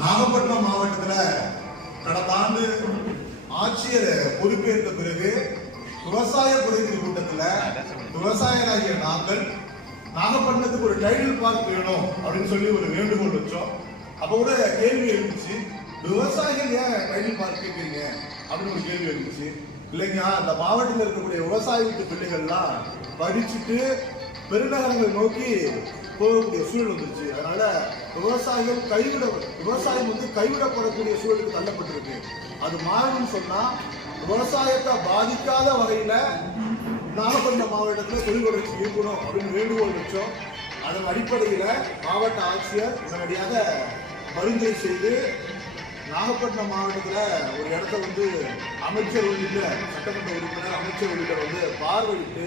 நாகப்பட்டினம் மாவட்டத்தில் கடந்த ஆண்டு ஆட்சியர் பொறுப்பேற்ற பிறகு விவசாய குறைதீர் கூட்டத்தில் விவசாயிகளாகிய நாங்கள் நாகப்பட்டினத்துக்கு ஒரு டைட்டில் பார்க் வேணும் அப்படின்னு சொல்லி ஒரு வேண்டுகோள் வச்சோம். அப்போ கூட கேள்வி எழுந்துச்சு, விவசாயிகள் ஏன் டைட்டில் பார்க் கேட்குறீங்க அப்படின்னு ஒரு கேள்வி எழுந்துச்சு. இல்லைங்க, அந்த மாவட்டத்தில் இருக்கக்கூடிய விவசாய வீட்டு பிள்ளைகள்லாம் படிச்சுட்டு பெருநகரங்களை நோக்கி போகக்கூடிய சூழல் வந்துருச்சு. அதனால விவசாயம் கைவிடப்படக்கூடிய சூழலுக்கு தள்ளப்பட்டிருக்கு. அது மாறணும்னு சொன்னா விவசாயத்தை பாதிக்காத வகையில நாகப்பட்டினம் மாவட்டத்தில் தொழில் வளர்ச்சி இருக்கணும் அப்படின்னு வேண்டுகோள் வச்சோம். அதன் அடிப்படையில் மாவட்ட ஆட்சியர் உடனடியாக பரிந்துரை செய்து நாகப்பட்டினம் மாவட்டத்தில் ஒரு இடத்த அமைச்சர் உள்ளிட்ட சட்டமன்ற உறுப்பினர் அமைச்சர் உள்ளிட்ட பார்வையிட்டு